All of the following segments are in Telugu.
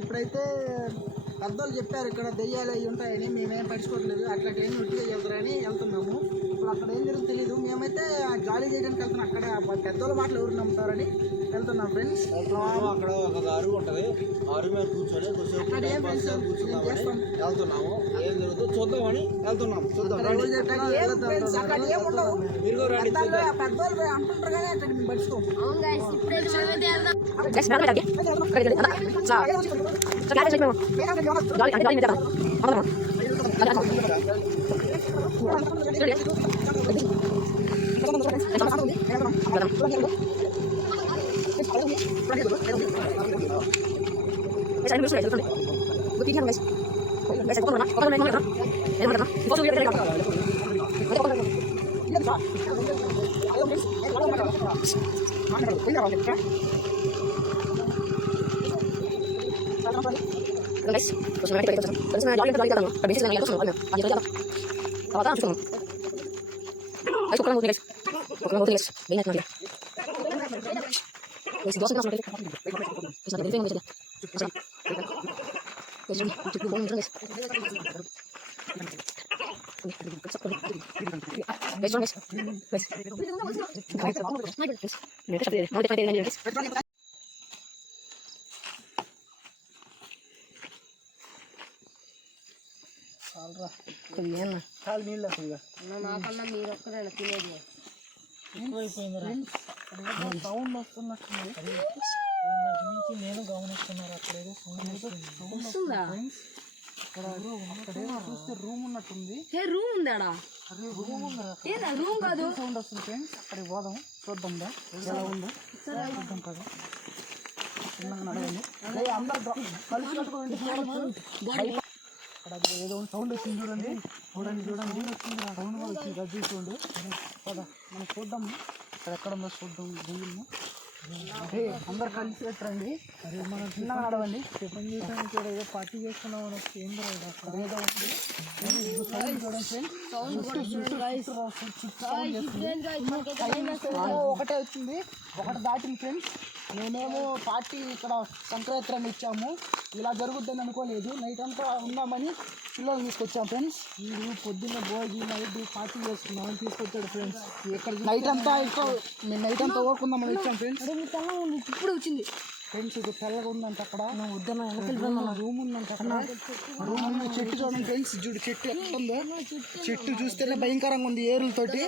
ఇప్పుడైతే పెద్దోళ్ళు చెప్పారు ఇక్కడ దెయ్యాలు అవి ఉంటాయని, మేమేం పడుచుకోవట్లేదు, అట్లాంటివన్నీ ఒట్టిగా వెళ్తారని వెళ్తున్నాము. ఇప్పుడు అక్కడ ఏం జరుగుతుందో తెలియదు. మేమైతే జాలీ చేయడానికి వెళ్తున్నాం. అక్కడ పెద్దోళ్ళ మాటలు ఎవరు నమ్ముతారని వెళ్తున్నాం ఫ్రెండ్స్. అక్కడ ఒక అరుగు ఉంటుంది, అరుగు మీద కూర్చొని వెళ్తున్నాము. ఏం జరుగుతుందో చూద్దామని వెళ్తున్నాం. చూద్దాం పెద్దోళ్ళు అంటుంటారు కానీ అట్లా మేము పడుచుకోము. guys, terus mereka kita terus mereka jalan kita tapi sih yang terus aja aja apa tahu guys kurang guys banyak nanti guys dosen langsung terus ada penting guys guys untuk bonus guys చాలు నీళ్ళు నాకన్నా మీరు ఒక్కరేనా తినేది సౌండ్ వస్తున్నట్టుంది. నుంచి నేను గమనిస్తున్నారు అక్కడేదో వస్తుందా? చూస్తే రూమ్ ఉన్నట్టుంది. రూమ్ ఉందాడా? రూమ్ కాదు, సౌండ్ వస్తుంది ఫ్రెండ్స్. అక్కడికి పోదాం, చూద్దాం ఎలా ఉందో చూద్దాం కదా. చిన్నగా నడవండి, అందరూ కలిసి కట్టుకోండి. అక్కడ ఏదో సౌండ్ వచ్చింది చూడండి, చూడండి చూడండి సౌండ్ కూడా వచ్చింది. గది చూడండి కదా, మనం చూద్దాం అక్కడ ఎక్కడ ఉందో చూద్దాం. దెయ్యము అదే అందరు కలిసి పెట్టండి. అదే మనం చిన్నగా నడవండి. టిఫిన్ చేయడానికి కూడా ఏదో పార్టీ చేసుకున్నాం మనకి. ఏం రాదు అక్కడ ఏదో ఉంది. ఒకటే వచ్చింది, ఒకటి దాటింది ఫ్రెండ్స్. మేమేమో పార్టీ ఇక్కడ సంక్రాంతి ఇచ్చాము, ఇలా జరుగుద్దని అనుకోలేదు. నైట్ అంతా ఉన్నామని పిల్లలు తీసుకొచ్చాం ఫ్రెండ్స్. మీరు పొద్దున్న భోగి నైట్ పార్టీ చేసుకున్నామని తీసుకొచ్చాడు ఫ్రెండ్స్. ఇక్కడ నైట్ అంతా మేము నైట్ అంతా ఓరుకుందామని ఇచ్చాం ఫ్రెండ్స్. ఇప్పుడు వచ్చింది ఫ్రెండ్స్. ఇది తెల్లగా ఉందంట అక్కడ, రూమ్ ఉందంట అక్కడ. రూమ్ ఉన్న చెట్టు చూడండి ఫ్రెండ్స్, చూడు చెట్టు ఎట్లుందో. చెట్టు చూస్తేనే భయంకరంగా ఉంది, ఏరులతోటి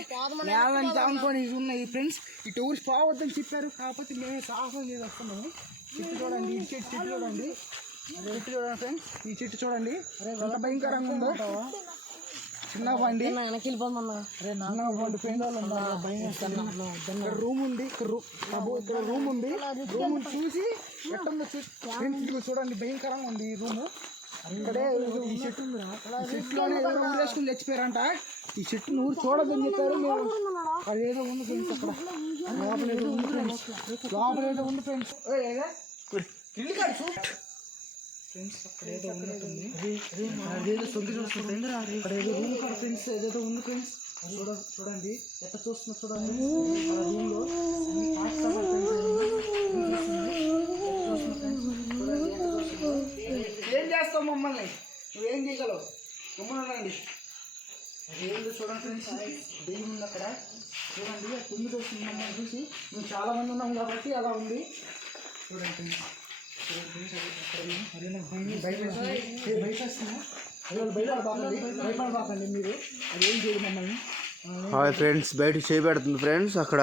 నేలని తాముకొని ఉన్నాయి ఫ్రెండ్స్. ఇటు ఊరి పోవద్దని చెప్పారు, కాకపోతే మేము సాహసం చేసి వస్తున్నాము. చెట్టు చూడండి, ఈ చెట్టు చూడండి, చెట్టు చూడండి ఫ్రెండ్స్. ఈ చెట్టు చూడండి ఎంత భయంకరంగా ఉందో. చిన్న బండి రూమ్ ఉంది, ఇక్కడ రూమ్ ఉంది. రూమ్ చూసి ఎట్టుందో చూడండి, భయంకరంగా ఉంది ఈ రూము. ఇక్కడే ఈ చెట్టు చెట్టులోనే ఎవరో ఊరేసుకుని చచ్చిపోయారంట. ఈ చెట్టును ఊరు చూడదని చెప్పారు. అదేదో ఉంది ఫ్రెండ్స్, అక్కడ లోపల ఏదో ఉంది ఫ్రెండ్స్, లోపల ఏదో ఉంది ఫ్రెండ్స్. ఫ్రెండ్స్ అక్కడ ఏదో ఉన్నట్టుంది, అదేదో సొంత చూస్తుంది. అక్కడ ఏదో రూమ్ కాదు ఫ్రెండ్స్, ఏదేదో ఉంది ఫ్రెండ్స్. చూడండి ఎట్లా చూస్తున్నా చూడండి. రూమ్ లో ఏం చేస్తావు మమ్మల్ని, నువ్వేం చేయగలవు, మమ్మల్ని ఉండండి. అదేందో చూడండి ఫ్రెండ్స్, దెయ్యం ఉంది అక్కడ. చూడండి ఆ తుమ్మి వస్తుంది మమ్మల్ని చూసి. మేము చాలా మంది ఉన్నాం కాబట్టి అలా ఉంది. చూడండి ఫ్రెండ్స్, భయపడబాకండి మీరు, అదేం చేయదు మమ్మల్ని. హాయ్ ఫ్రెండ్స్, బయటకు చేయి పెడుతుంది ఫ్రెండ్స్. అక్కడ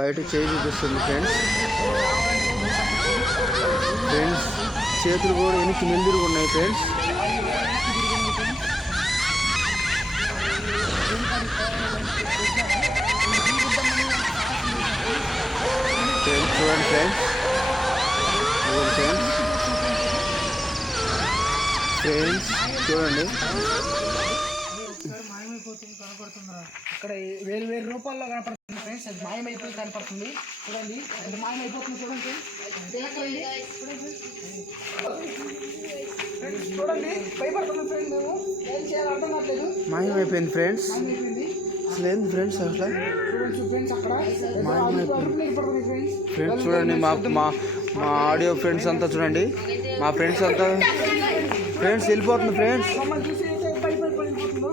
బయటకు చేయి చూపిస్తుంది ఫ్రెండ్స్. ఫ్రెండ్స్ చేతులు కూడా వెనక్కి మెల్లిరుగా ఉన్నాయి ఫ్రెండ్స్. చూడండి ఫ్రెండ్స్, ఫ్రెండ్స్ చూడండి మాయమైపోతుంది, కనపడుతుందా అక్కడ వేరు వేరు రూపాల్లో కనపడుతుంది ఫ్రెండ్స్. అది మాయమైపోయి కనపడుతుంది చూడండి, అది మాయమైపోతుంది చూడండి చూడండి. భయపడుతుంది ఫ్రెండ్స్, మేము ఏం చేయాలో అర్థం కావట్లేదు. మాయమైపోయింది ఫ్రెండ్స్. మాయమైపోయింది. అసలు ఏంది ఫ్రెండ్స్ అట్లా చూడండి ఫ్రెండ్స్ అక్కడ ఫ్రెండ్స్ చూడండి మా మా మా ఆడియో ఫ్రెండ్స్ అంతా చూడండి మా ఫ్రెండ్స్ అంతా ఫ్రెండ్స్ వెళ్ళిపోతుంది ఫ్రెండ్స్ మమ్మల్ని చూసి అయితే పడిపోతుందో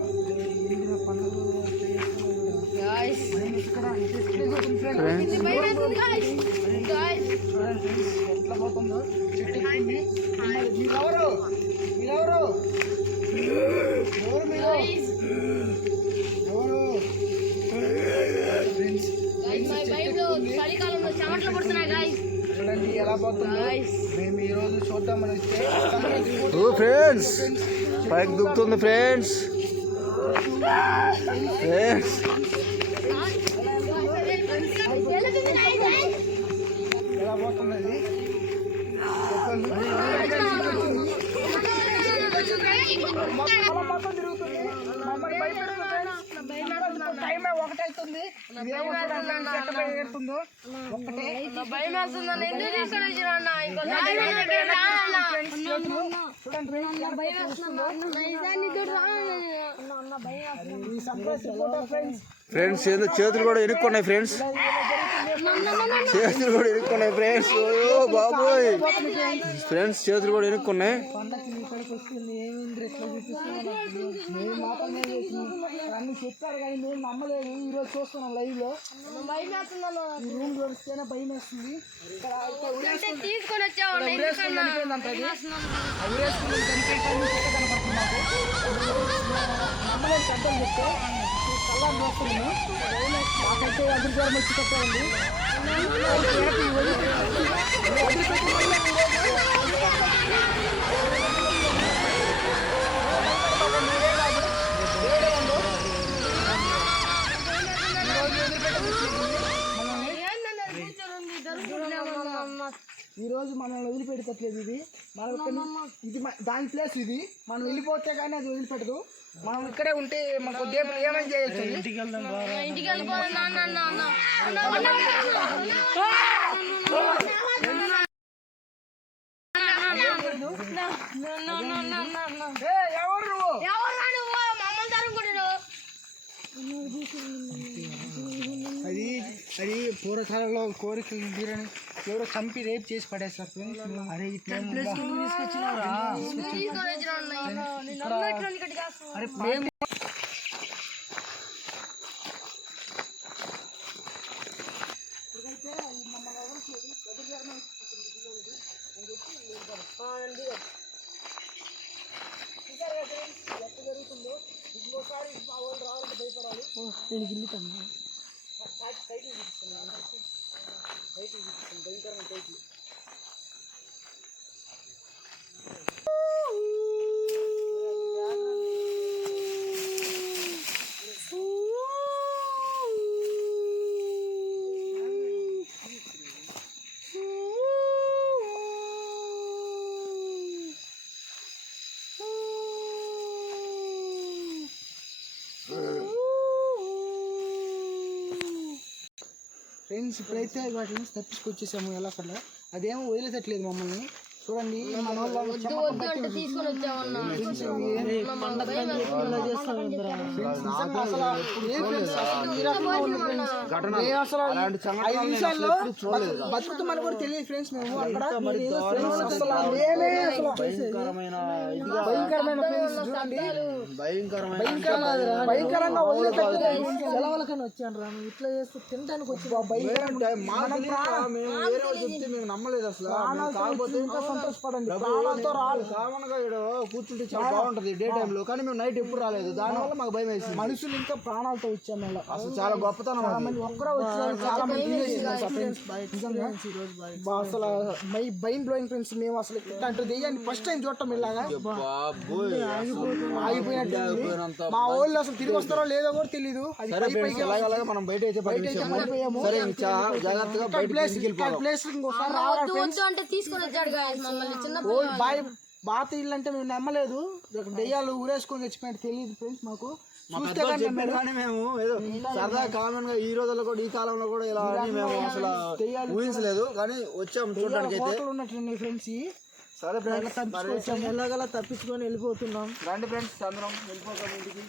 ఫ్రెండ్స్ ఎట్లా పోతుందో చెట్టు ఎక్కుతుంది. మీరెవరు మీరెవరు ఎవరు మీరు ఎవరు ఫ్రెండ్స్ చలికాలంలో చెమటలు పడుతున్నాయి గాయస్. చూడండి ఎలా పోతుందో. మేము ఈరోజు చూద్దామని వస్తే సంక్రాంతి ఓ ఫ్రెండ్స్ పైకి దుక్కుతుంది ఫ్రెండ్స్ ఫ్రెండ్స్ ఎలా పోతుంది అది మొత్తం తిరుగుతుంది. మమ్మల్ని భయపెడుతుంది. టైం ఒకటే అవుతుంది. ఇదేమో చూడండి ఎంత భయపెడుతుందో. ఒక్కటే భయం వేస్తుందని ఎందుకు తీసుకొని వచ్చినా ఈ సర్ప్రైజ్ ఫోటో ఫ్రెండ్స్. ఫ్రెండ్స్ ఏదో చేతులు కూడా ఇరుక్కున్నాయి ఫ్రెండ్స్ చేతులు కూడా ఇరుక్కున్నాయి ఫ్రెండ్స్ ఓ బాబోయ్ ఫ్రెండ్స్ చేతులు కూడా ఇరుక్కున్నాయి పండగకి ఇక్కడికి వస్తుంది ఏమైంది ఎట్లా చూపిస్తున్నాం మేము మాత్రమే అన్ని చెప్పారు కానీ మేము నమ్మలేదు. ఈరోజు చూస్తున్నాం లైవ్ లో. ఈ రూమ్ లో వస్తేనే భయం వేస్తుంది. ఇక్కడ తీసుకొని వచ్చావు చనిపోయిందంట అది. ఉరేసుకుని చనిపోయి కనపడుతుంది మాకు. నమ్మలేదు పెద్దలు చెప్తే కళ్ళని చూస్తున్నాము. మాకైతే అగ్రిజ్వరం వచ్చి కట్టాలండి. ఈ రోజు మనల్ని వదిలిపెట్టట్లేదు. ఇది మనం ఇది దాని ప్లేస్. ఇది మనం వెళ్ళిపోతే కానీ అది వదిలిపెట్టదు. మనం ఇక్కడే ఉంటే మాకు దేవుడు ఏమైనా చేయొచ్చు. ఇంటికి వెళ్ళిపోవాలి ఎవరు నువ్వు? అది అది పూర్వకాలంలో కోరికలు తీరని ఎవరో చంపి రేపు చేసి పడేస్తారు ఫ్రెండ్స్. అరే ఇట్లా తీసుకొచ్చినారా? అరే మేము జరుగుతుందో ఇంకోసారి మా వాళ్ళు రావాలంటే భయపడాలి. నేను గిల్లుతాను టైటిల్ చూపిస్తున్నాను. భయంకరమైన టైటిల్. ఫ్రెండ్స్ ఇప్పుడైతే వాటి నుంచి తప్పించుకొచ్చేసాము. ఎలా అక్కడ అదేమో వదిలేటట్లేదు మమ్మల్ని. చూడండి మన తీసుకొని వచ్చామన్నా బతుకుతామని కూడా తెలియదు ఫ్రెండ్స్. మేము అక్కడ భయంకరంగా వదిలేటట్లేదు. వచ్చాను రా ఇట్లా చేస్తే తినడానికి వచ్చి మేము నమ్మలేదు అసలు. సంతోషపడండి. కామన్ గా కూర్చుంటే చాలా బాగుంటది డే టైమ్ లో. కానీ మేము నైట్ ఎప్పుడు రాలేదు. దానివల్ల మాకు భయం వేసింది. మనుషులు ఇంకా ప్రాణాలతో వచ్చాము. అసలు చాలా గొప్పతనం. ఒక్కరో వచ్చారు చాలా మంది అసలు మైండ్ బ్లోయింగ్ ఫ్రెండ్స్. మేము అసలు ఇట్లాంటి దెయ్యాన్ని ఫస్ట్ టైం చూడటం ఇలాగా ఆగిపోయినట్టు. మా వాళ్ళు అసలు తిరిగి వస్తారో లేదో కూడా తెలీదు. మనం బయట అయితే పడిపోయాము. జాగ్రత్తగా ప్లేస్ ఇంకోసారి అంటే తీసుకొని వచ్చాడు మమ్మల్ని బాత ఇల్లు అంటే మేము నమ్మలేదు. దెయ్యాలు ఊరేసుకొని తెచ్చిపోయినట్టు తెలియదు ఫ్రెండ్స్ మాకు. కానీ మేము ఏదో సరదా కామన్ గా ఈ రోజుల్లో కూడా ఈ కాలంలో కూడా ఇలా అని మేము అసలు ఊహించలేదు. కానీ వచ్చాము చూడడానికి అయితే ఉన్నట్టు ఫ్రెండ్స్. సరే ఫ్రెండ్స్ ఎలాగలా తప్పించుకొని వెళ్ళిపోతున్నాం. రండి ఫ్రెండ్స్ అందరం వెళ్ళిపోతాం ఇంటికి.